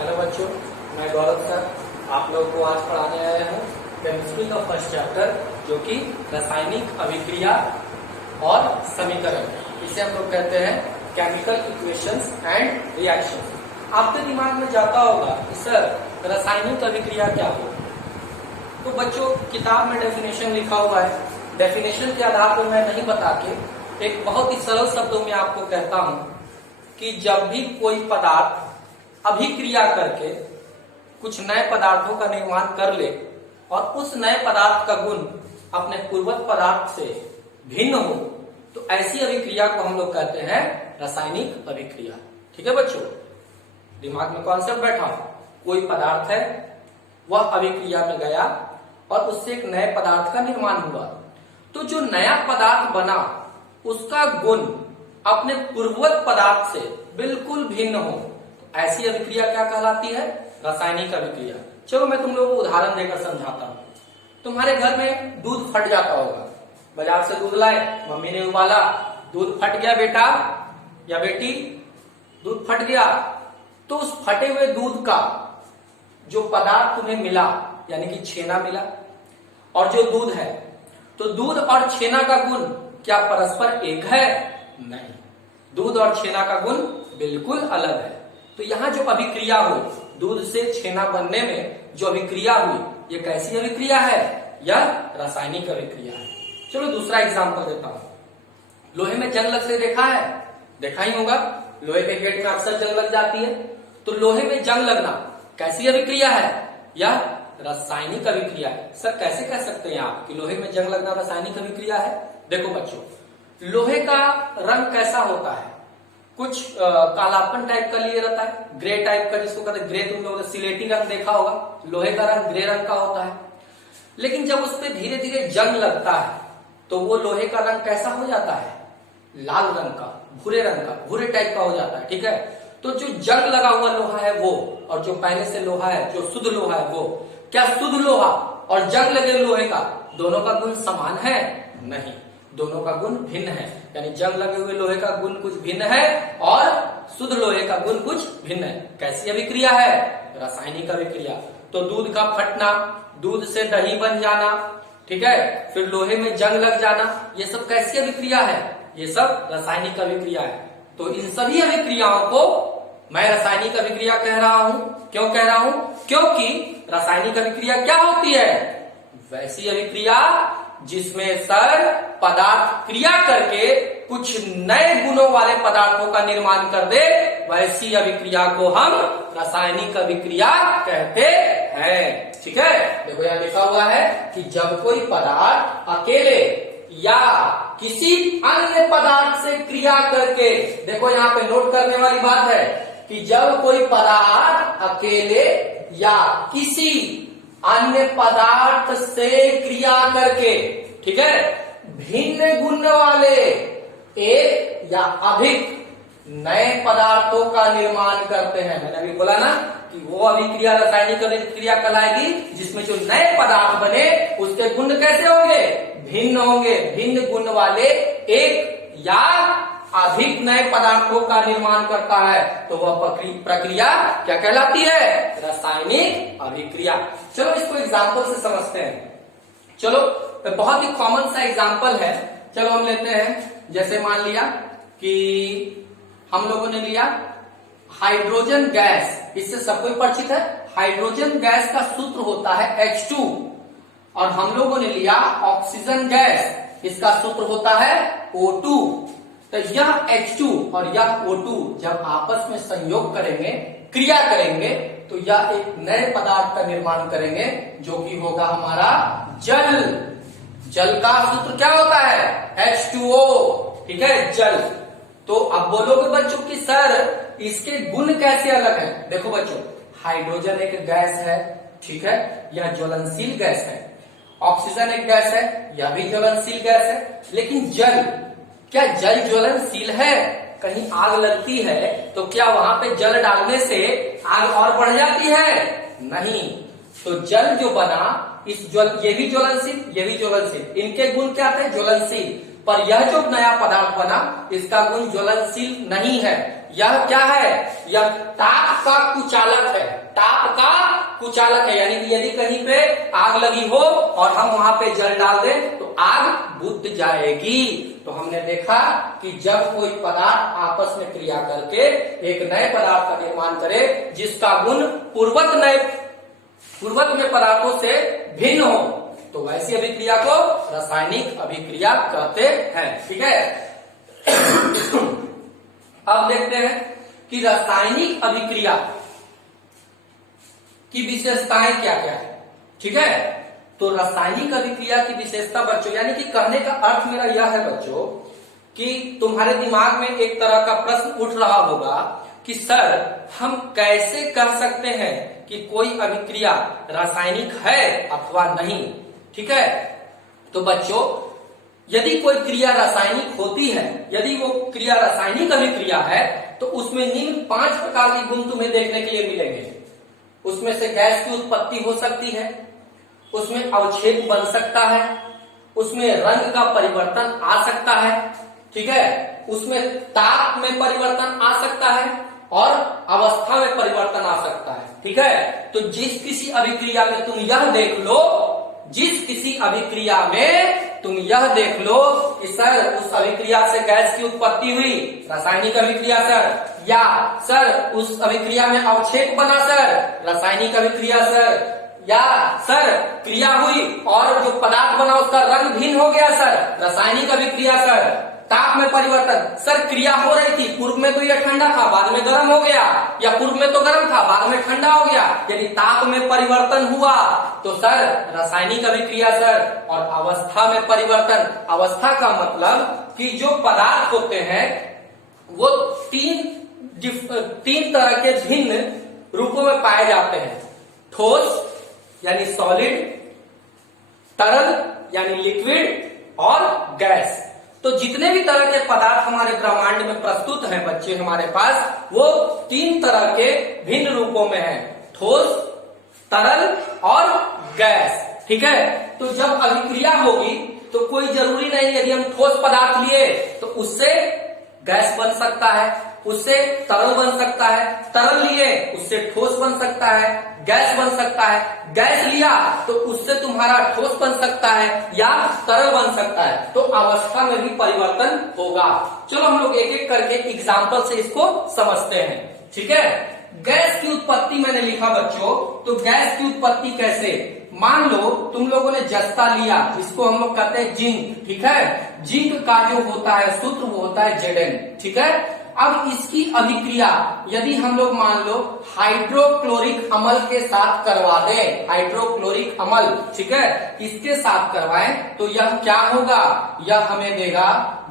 Hello बच्चों, मैं गौरव sir आप लोगों को आज पढ़ाने आया हूँ केमिस्ट्री का फर्स्ट चैप्टर, जो कि रासायनिक अभिक्रिया और समीकरण, इसे हम लोग कहते हैं केमिकल इक्वेशंस एंड रिएक्शंस। आपके दिमाग में जाता होगा कि सर रासायनिक अभिक्रिया क्या हो। तो बच्चों, किताब में डेफिनेशन लिखा हुआ है, डेफिनेशन के आधार पर मैं नहीं बता के एक बहुत ही सरल शब्दों में आपको कहता हूं कि जब भी कोई पदार्थ अभिक्रिया करके कुछ नए पदार्थों का निर्माण कर ले और उस नए पदार्थ का गुण अपने पूर्वज पदार्थ से भिन्न हो, तो ऐसी अभिक्रिया को हम लोग कहते हैं रासायनिक अभिक्रिया। ठीक है बच्चों, दिमाग में कॉन्सेप्ट बैठा। कोई पदार्थ है, वह अभिक्रिया में गया और उससे एक नए पदार्थ का निर्माण हुआ, तो जो नया पदार्थ बना उसका गुण अपने पूर्वज पदार्थ से बिल्कुल भिन्न हो, ऐसी अभिक्रिया क्या कहलाती है? रासायनिक अभिक्रिया। चलो मैं तुम लोगों को उदाहरण देकर समझाता हूँ। तुम्हारे घर में दूध फट जाता होगा, बाजार से दूध लाए, मम्मी ने उबाला, दूध फट गया बेटा या बेटी, दूध फट गया, तो उस फटे हुए दूध का जो पदार्थ तुम्हें मिला, यानी कि छेना मिला और जो दूध है, तो दूध और छेना का गुण क्या परस्पर एक है? नहीं, दूध और छेना का गुण बिल्कुल अलग है। तो यहाँ जो अभिक्रिया हुई, दूध से छेना बनने में जो अभिक्रिया हुई, ये कैसी अभिक्रिया है? यह रासायनिक अभिक्रिया है। चलो दूसरा एग्जांपल देता हूं। लोहे में जंग लगते देखा है? देखा ही होगा, लोहे के गेट में अक्सर जंग लग जाती है। तो लोहे में जंग लगना कैसी अभिक्रिया है? यह रासायनिक अभिक्रिया है। सर कैसे कह सकते हैं आप कि लोहे में जंग लगना रासायनिक अभिक्रिया है? देखो बच्चों, लोहे का रंग कैसा होता है? कुछ कालापन टाइप का लिए रहता है, ग्रे टाइप का, जिसको कहते हैं ग्रे। तुम लोगों ने सिलेटी रंग देखा होगा, लोहे का रंग ग्रे रंग का होता है। लेकिन जब उस पर धीरे धीरे जंग लगता है तो वो लोहे का रंग कैसा हो जाता है? लाल रंग का, भूरे रंग का, भूरे टाइप का हो जाता है। ठीक है, तो जो जंग लगा हुआ लोहा है वो, और जो पहले से लोहा है, जो शुद्ध लोहा है वो, क्या शुद्ध लोहा और जंग लगे लोहे का दोनों का गुण समान है? नहीं, दोनों का गुण भिन्न है। यानी जंग लगे हुए लोहे का गुण कुछ भिन्न है और शुद्ध लोहे का गुण कुछ भिन्न है। कैसी अभिक्रिया है? रासायनिक अभिक्रिया। तो दूध का फटना, दूध से दही बन जाना, ठीक है, फिर लोहे में जंग लग जाना, ये सब कैसी अभिक्रिया है? ये सब रासायनिक अभिक्रिया है। तो इन सभी अभिक्रियाओं को मैं रासायनिक अभिक्रिया कह रहा हूं। क्यों कह रहा हूं? क्योंकि रासायनिक अभिक्रिया क्या होती है? वैसी अभिक्रिया जिसमें सर पदार्थ क्रिया करके कुछ नए गुणों वाले पदार्थों का निर्माण कर दे, वैसी अभिक्रिया को हम रासायनिक अभिक्रिया कहते हैं। ठीक है, देखो यहाँ लिखा हुआ है कि जब कोई पदार्थ अकेले या किसी अन्य पदार्थ से क्रिया करके, देखो यहाँ पे नोट करने वाली बात है कि जब कोई पदार्थ अकेले या किसी अन्य पदार्थ से क्रिया करके, ठीक है, भिन्न गुण वाले एक या अधिक नए पदार्थों का निर्माण करते हैं। मैंने अभी बोला ना कि वो अभिक्रिया रासायनिक अभिक्रिया कहलाएगी जिसमें जो नए पदार्थ बने उसके गुण कैसे होंगे? भिन्न होंगे। भिन्न गुण वाले एक या अधिक नए पदार्थों का निर्माण करता है, तो वह प्रक्रिया क्या कहलाती है? रासायनिक अभिक्रिया। चलो इसको एग्जाम्पल से समझते हैं। चलो बहुत ही कॉमन सा एग्जाम्पल है, चलो हम लेते हैं। जैसे मान लिया कि हम लोगों ने लिया हाइड्रोजन गैस, इससे सब कोई परिचित है। हाइड्रोजन गैस का सूत्र होता है H2, और हम लोगों ने लिया ऑक्सीजन गैस, इसका सूत्र होता है O2। तो यह H2 और यह O2 जब आपस में संयोग करेंगे, क्रिया करेंगे, तो यह एक नए पदार्थ का निर्माण करेंगे जो कि होगा हमारा जल। जल का सूत्र क्या होता है? H2O, ठीक है, जल। तो अब बोलोगे बच्चों कि सर इसके गुण कैसे अलग है? देखो बच्चों, हाइड्रोजन एक गैस है, ठीक है, यह ज्वलनशील गैस है। ऑक्सीजन एक गैस है, यह भी ज्वलनशील गैस है। लेकिन जल, क्या जल ज्वलनशील है? कहीं आग लगती है तो क्या वहां पे जल डालने से आग और बढ़ जाती है? नहीं। तो जल जो बना, इस ये भी ज्वलनशील, ये भी ज्वलनशील, इनके गुण क्या थे? ज्वलनशील। पर यह जो नया पदार्थ बना इसका गुण ज्वलनशील नहीं है, यह क्या है, यह ताप का कुचालक है, ताप का कुचालक है। यानी कि यदि कहीं पे आग लगी हो और हम वहां पे जल डाल दें तो आग बुझ जाएगी। तो हमने देखा कि जब कोई पदार्थ आपस में क्रिया करके एक नए पदार्थ का निर्माण करे जिसका गुण पूर्वत में पदार्थों से भिन्न हो, तो वैसी अभिक्रिया को रासायनिक अभिक्रिया कहते हैं। ठीक है, अब देखते हैं कि रासायनिक अभिक्रिया की विशेषताएं क्या क्या है। ठीक है, तो रासायनिक अभिक्रिया की विशेषता बच्चों, यानी कि कहने का अर्थ मेरा यह है बच्चों कि तुम्हारे दिमाग में एक तरह का प्रश्न उठ रहा होगा कि सर हम कैसे कह सकते हैं कि कोई अभिक्रिया रासायनिक है अथवा नहीं। ठीक है, तो बच्चों यदि कोई क्रिया रासायनिक होती है, यदि वो क्रिया रासायनिक अभिक्रिया है, तो उसमें निम्न 5 प्रकार के गुण तुम्हें देखने के लिए मिलेंगे। उसमें से गैस की उत्पत्ति हो सकती है, उसमें अवक्षेप बन सकता है, उसमें रंग का परिवर्तन आ सकता है। ठीक है, उसमें ताप में परिवर्तन आ सकता है और अवस्था में परिवर्तन आ सकता है। ठीक है, तो जिस किसी अभिक्रिया में तुम यह देख लो, जिस किसी अभिक्रिया में तुम यह देख लो कि सर उस अभिक्रिया से गैस की उत्पत्ति हुई, रासायनिक अभिक्रिया सर, या सर उस अभिक्रिया में अवक्षेप बना सर, रासायनिक अभिक्रिया सर, या सर क्रिया हुई और जो पदार्थ बना उसका रंग भिन्न हो गया सर, रासायनिक अभिक्रिया सर, ताप में परिवर्तन, सर क्रिया हो रही थी, पूर्व में तो यह ठंडा था बाद में गर्म हो गया, या पूर्व में तो गर्म था बाद में ठंडा हो गया, यदि ताप में परिवर्तन हुआ तो सर रासायनिक अभिक्रिया सर। और अवस्था में परिवर्तन, अवस्था का मतलब कि जो पदार्थ होते हैं वो तीन तरह के भिन्न रूपों में पाए जाते हैं, ठोस यानी सॉलिड, तरल यानी लिक्विड और गैस। तो जितने भी तरह के पदार्थ हमारे ब्रह्मांड में प्रस्तुत हैं बच्चे हमारे पास, वो 3 तरह के भिन्न रूपों में है, ठोस, तरल और गैस। ठीक है, तो जब अभिक्रिया होगी तो कोई जरूरी नहीं यदि हम ठोस पदार्थ लिए तो उससे गैस बन सकता है, उससे तरल बन सकता है, तरल लिए उससे ठोस बन सकता है, गैस बन सकता है, गैस लिया तो उससे तुम्हारा ठोस बन सकता है या तरल बन सकता है। तो अवस्था में भी परिवर्तन होगा। चलो हम लोग एक एक करके एग्जाम्पल से इसको समझते हैं। ठीक है, गैस की उत्पत्ति मैंने लिखा बच्चों, तो गैस की उत्पत्ति कैसे, मान लो तुम लोगों ने जस्ता लिया, इसको हम लोग कहते हैं जिंक। ठीक है, जिंक का जो होता है सूत्र वो होता है Zn। ठीक है, अब इसकी अभिक्रिया यदि हम लोग मान लो हाइड्रोक्लोरिक अम्ल के साथ करवा दें, हाइड्रोक्लोरिक अम्ल, ठीक है, इसके साथ करवाएं तो यह क्या होगा, यह हमें देगा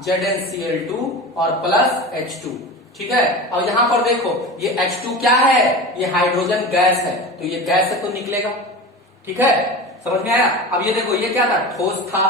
ZnCl2 और प्लस H2। ठीक है, और यहाँ पर देखो ये H2 क्या है, ये हाइड्रोजन गैस है, तो ये गैस है तो निकलेगा। ठीक है, समझ में आया। अब ये देखो ये क्या था, ठोस था,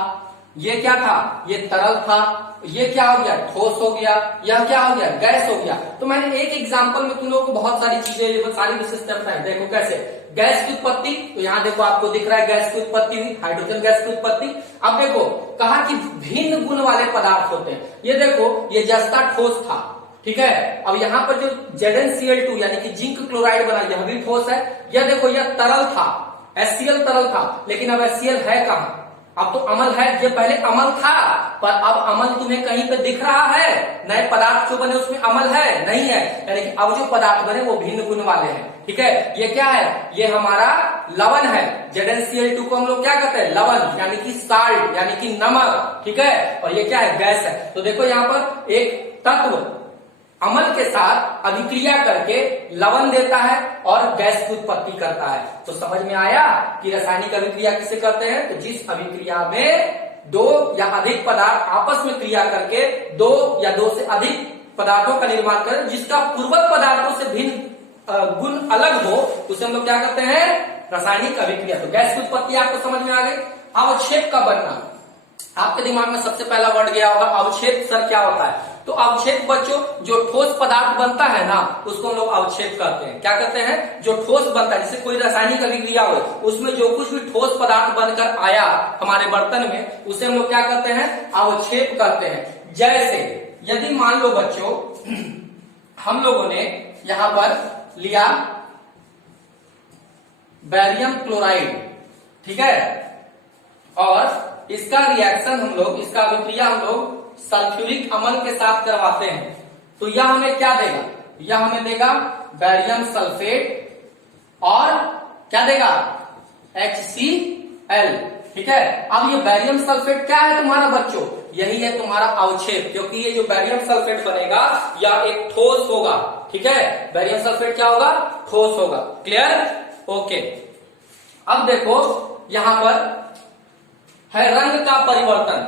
ये क्या था, ये तरल था, ये क्या हो गया, ठोस हो गया, यह क्या हो गया, गैस हो गया। तो मैंने एक एग्जांपल में तुम लोगों को बहुत सारी चीजें, सारी विशेषताएं बताई। देखो कैसे गैस की उत्पत्ति, तो यहाँ देखो आपको दिख रहा है गैस की उत्पत्ति हुई, हाइड्रोजन गैस की उत्पत्ति। अब देखो कहा कि भिन्न गुण वाले पदार्थ होते हैं, ये देखो ये जस्ता ठोस था। ठीक है, अब यहाँ पर जो ZnCl2 यानी कि जिंक क्लोराइड बना, यह भी ठोस है। यह देखो यह तरल था, HCl तरल था, लेकिन अब HCl है कहाँ, अब तो अम्ल है। ये पहले अम्ल था पर अब अम्ल तुम्हें कहीं पे दिख रहा है, नए पदार्थ जो बने उसमें अम्ल है नहीं है, यानी कि अब जो पदार्थ बने वो भिन्न गुण वाले हैं। ठीक है, ये क्या है, ये हमारा लवण है। ZnCl2 को हम लोग क्या कहते हैं, लवण यानी कि साल्ट यानी कि नमक। ठीक है, और ये क्या है, गैस है। तो देखो यहाँ पर एक तत्व अम्ल के साथ अभिक्रिया करके लवण देता है और गैस की उत्पत्ति करता है। तो समझ में आया कि रासायनिक अभिक्रिया किसे कहते हैं, तो जिस अभिक्रिया में 2 या अधिक पदार्थ आपस में क्रिया करके 2 या 2 से अधिक पदार्थों का निर्माण करें, जिसका पूर्वक पदार्थों से भिन्न गुण अलग हो, उसे हम लोग क्या कहते हैं, रासायनिक अभिक्रिया। तो गैस की उत्पत्ति आपको समझ में आ गई। अवक्षेप का बनना, आपके दिमाग में सबसे पहला वर्ड गया होगा अवक्षेप। सर क्या होता है, तो अवक्षेप बच्चों जो ठोस पदार्थ बनता है ना उसको हम लोग अवक्षेप कहते हैं। क्या कहते हैं, जो ठोस बनता है, जैसे कोई रासायनिक अभिक्रिया हो उसमें जो कुछ भी ठोस पदार्थ बनकर आया हमारे बर्तन में, उसे हम लोग क्या कहते हैं, अवक्षेप कहते हैं। जैसे यदि मान लो बच्चों हम लोगों ने यहां पर लिया बैरियम क्लोराइड, ठीक है, और इसका रिएक्शन हम लोग, इसका अभिक्रिया हम लोग सल्फ्यूरिक अम्ल के साथ करवाते हैं, तो यह हमें क्या देगा, यह हमें देगा बैरियम सल्फेट और क्या देगा HCl, ठीक है। अब ये बैरियम सल्फेट क्या है तुम्हारा बच्चों, यही है तुम्हारा अवक्षेप, क्योंकि ये जो बैरियम सल्फेट बनेगा यह एक ठोस होगा, ठीक है। बैरियम सल्फेट क्या होगा, ठोस होगा, क्लियर, ओके। अब देखो यहां पर है रंग का परिवर्तन,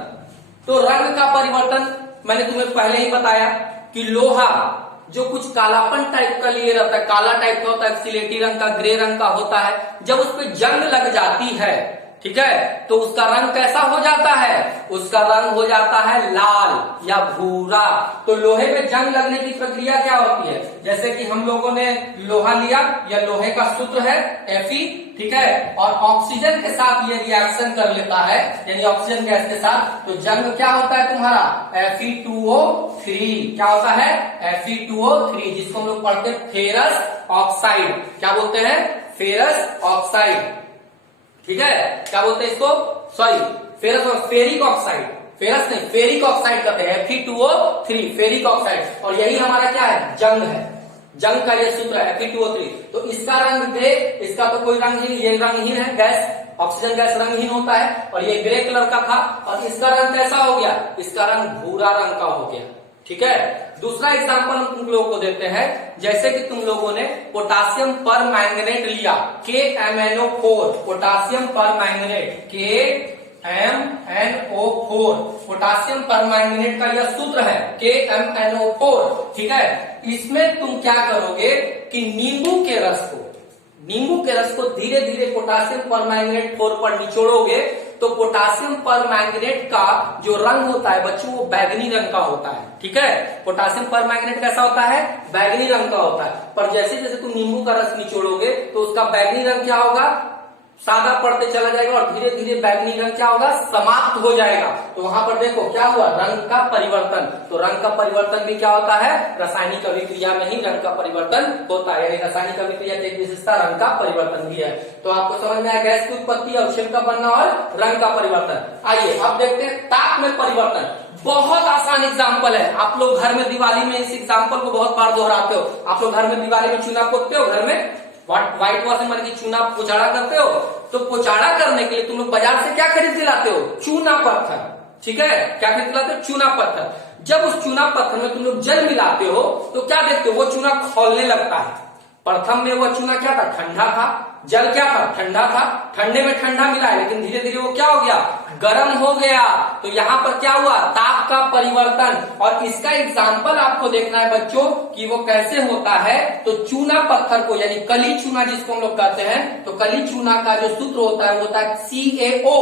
तो रंग का परिवर्तन मैंने तुम्हें पहले ही बताया कि लोहा जो कुछ कालापन टाइप का लिए रहता है, काला टाइप का होता है, सिलेटी रंग का, ग्रे रंग का होता है, जब उस पर जंग लग जाती है, ठीक है, तो उसका रंग कैसा हो जाता है, उसका रंग हो जाता है लाल या भूरा। तो लोहे में जंग लगने की प्रक्रिया क्या होती है, जैसे कि हम लोगों ने लोहा लिया, यह लोहे का सूत्र है Fe, ठीक है, और ऑक्सीजन के साथ ये रिएक्शन कर लेता है, यानी ऑक्सीजन गैस के साथ, तो जंग क्या होता है तुम्हारा Fe2O3, क्या होता है Fe2O3, जिसको हम लोग पढ़ते हैं फेरस ऑक्साइड, क्या बोलते हैं फेरस ऑक्साइड, ठीक है, क्या बोलते हैं इसको, सॉरी फेरस और फेरिक ऑक्साइड, फेरस नहीं फेरिक ऑक्साइड कहते हैं Fe2O3, फेरिक ऑक्साइड, और यही हमारा क्या है जंग है, जंग का ये सूत्र है Fe2O3। तो इसका रंग ग्रे, इसका तो कोई रंग ही, ये रंगहीन है गैस, ऑक्सीजन गैस रंगहीन होता है, और ये ग्रे कलर का था, और इसका रंग कैसा हो गया, इसका रंग भूरा रंग का हो गया, ठीक है। दूसरा एग्जांपल हम तुम लोगों को देते हैं, जैसे कि तुम लोगों ने पोटासियम पर मैंगनेट लिया KMnO4, पोटासियम पर मैंगनेट KMnO4, पोटासियम पर मैंगनेट का यह सूत्र है KMnO4, ठीक है। इसमें तुम क्या करोगे कि नींबू के रस को धीरे धीरे पोटासियम पर मैंगनेट 4 पर निचोड़ोगे, तो पोटासियम पर मैंगनेट का जो रंग होता है बच्चों वो बैगनी रंग का होता है, ठीक है। पोटासियम पर मैंगनेट कैसा होता है, बैगनी रंग का होता है, पर जैसे जैसे तुम नींबू का रस निचोड़ोगे तो उसका बैगनी रंग क्या होगा, सादा पड़ते चला जाएगा, और धीरे धीरे बैगनी रंग क्या होगा, समाप्त हो जाएगा। तो वहां पर देखो क्या हुआ, रंग का परिवर्तन। तो रंग का परिवर्तन भी क्या होता है, रासायनिक अभिक्रिया में ही रंग का परिवर्तन होता है, यानी रासायनिक अभिक्रिया की एक विशेषता रंग का परिवर्तन भी है। तो आपको समझ में आया गैस की उत्पत्ति, अवक्षेप का बनना और रंग का परिवर्तन। आइए अब देखते हैं ताप में परिवर्तन। बहुत आसान एग्जाम्पल है, आप लोग घर में दिवाली में इस एग्जाम्पल को बहुत बार दोहराते हो। आप लोग घर में दिवाली में चूना पोतते हो, घर में व्हाइट वॉश में चूना पोचाड़ा करते हो, तो पोचाड़ा करने के लिए तुम लोग बाजार से क्या खरीद के लाते हो, चूना पत्थर, ठीक है, क्या खरीद के लाते हो, चूना पत्थर। जब उस चूना पत्थर में तुम लोग जल मिलाते हो तो क्या देखते हो, वो चूना खौलने लगता है। प्रथम में वो चूना क्या था, ठंडा था, जल क्या था, ठंडा था, ठंडे में ठंडा मिला है, लेकिन धीरे धीरे वो क्या हो गया, गर्म हो गया। तो यहाँ पर क्या हुआ, ताप का परिवर्तन। और इसका एग्जाम्पल आपको देखना है बच्चों कि वो कैसे होता है। तो चूना पत्थर को, यानी कली चूना जिसको हम लोग कहते हैं, तो कली चूना का जो सूत्र होता है वो होता है CaO।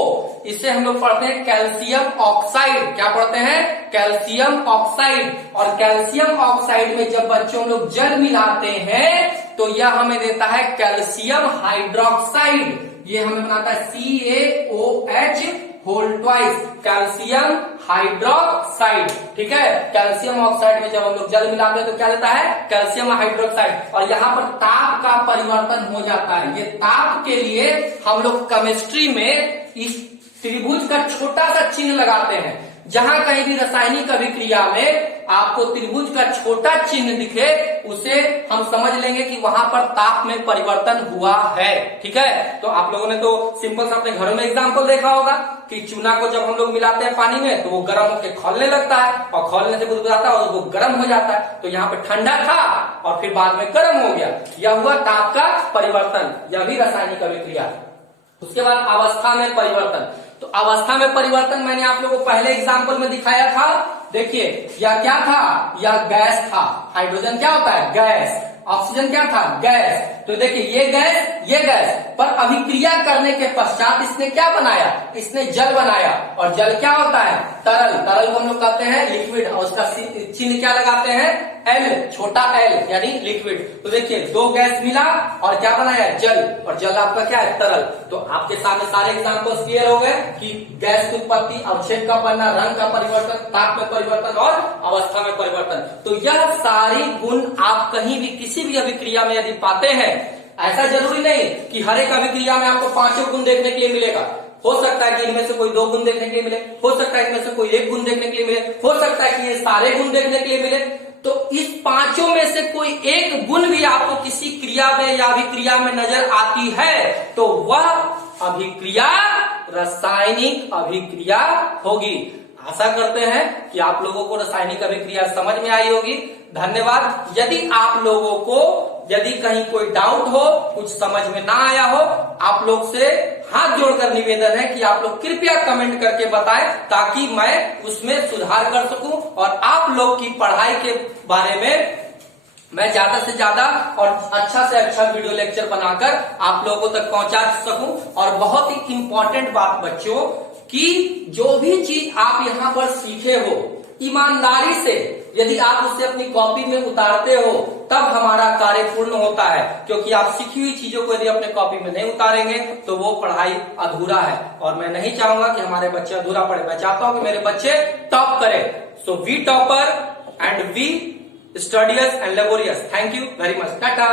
इससे हम लोग पढ़ते हैं कैल्शियम ऑक्साइड, क्या पढ़ते हैं, कैल्शियम ऑक्साइड। और कैल्शियम ऑक्साइड में जब बच्चों हम लोग जल मिलाते हैं तो यह हमें देता है कैल्शियम हाइड्रोक्साइड, ये हमें बनाता है CaOH whole twice, calcium hydroxide, ठीक है। कैल्शियम ऑक्साइड में जब हम लोग जल मिलाते हैं तो क्या देता है, कैल्शियम हाइड्रोक्साइड। और यहाँ पर ताप का परिवर्तन हो जाता है। ये ताप के लिए हम लोग केमिस्ट्री में इस त्रिभुज का छोटा सा चिन्ह लगाते हैं। जहां कहीं भी रासायनिक अभिक्रिया में आपको त्रिभुज का छोटा चिन्ह दिखे, उसे हम समझ लेंगे कि वहां पर ताप में परिवर्तन हुआ है, ठीक है। तो आप लोगों ने तो सिंपल सा अपने घरों में एग्जाम्पल देखा होगा कि चूना को जब हम लोग मिलाते हैं पानी में तो वो गर्म होकर खौलने लगता है, और खौलने से बुदबुदाता है और वो गर्म हो जाता है। तो यहाँ पे ठंडा था और फिर बाद में गर्म हो गया, यह हुआ ताप का परिवर्तन, यह भी रासायनिक अभिक्रिया। उसके बाद अवस्था में परिवर्तन। तो अवस्था में परिवर्तन मैंने आप लोगों को पहले एग्जाम्पल में दिखाया था। देखिए यह क्या था, यह गैस था। हाइड्रोजन क्या होता है, गैस। ऑक्सीजन क्या था, गैस। तो देखिए ये गैस पर अभिक्रिया करने के पश्चात इसने क्या बनाया, इसने जल बनाया। और जल क्या होता है, तरल। तरल को हम लोग कहते हैं लिक्विड, और उसका चिन्ह क्या लगाते हैं, एल, छोटा एल, यानी लिक्विड। तो देखिए दो गैस मिला और क्या बनाया, जल। और जल आपका क्या है, तरल। तो आपके सामने सारे एग्जाम्पल्स क्लियर हो गए कि गैस की उत्पत्ति, अवक्षेप का बनना, रंग का परिवर्तन, ताप में परिवर्तन और अवस्था में परिवर्तन। तो यह सारी गुण आप कहीं भी किसी भी अभिक्रिया में यदि पाते हैं, ऐसा जरूरी नहीं कि हर एक अभिक्रिया में आपको पांचों गुण देखने के लिए मिलेगा। हो सकता है कि इनमें से कोई 2 गुण देखने के लिए मिले, हो सकता है इनमें से कोई 1 गुण देखने के लिए मिले, हो सकता है कि ये सारे गुण देखने के लिए मिले। तो इस पांचों में से कोई एक गुण भी आपको किसी क्रिया में या अभिक्रिया में नजर आती है तो वह अभिक्रिया रासायनिक अभिक्रिया होगी। आशा करते हैं कि आप लोगों को रासायनिक अभिक्रिया समझ में आई होगी। धन्यवाद। यदि आप लोगों को यदि कहीं कोई डाउट हो, कुछ समझ में ना आया हो, आप लोग से हाथ जोड़कर निवेदन है कि आप लोग कृपया कमेंट करके बताएं ताकि मैं उसमें सुधार कर सकूं और आप लोग की पढ़ाई के बारे में मैं ज्यादा से ज्यादा और अच्छा से अच्छा वीडियो लेक्चर बनाकर आप लोगों तक पहुंचा सकूं। और बहुत ही इंपॉर्टेंट बात बच्चों कि जो भी चीज आप यहाँ पर सीखे हो, ईमानदारी से यदि आप उसे अपनी कॉपी में उतारते हो तब हमारा कार्य पूर्ण होता है। क्योंकि आप सीखी हुई चीजों को यदि अपने कॉपी में नहीं उतारेंगे तो वो पढ़ाई अधूरा है। और मैं नहीं चाहूंगा कि हमारे बच्चे अधूरा पढ़े, मैं चाहता हूं कि मेरे बच्चे टॉप करें। So we topper and we studious and laborious. Thank you very much. Tata.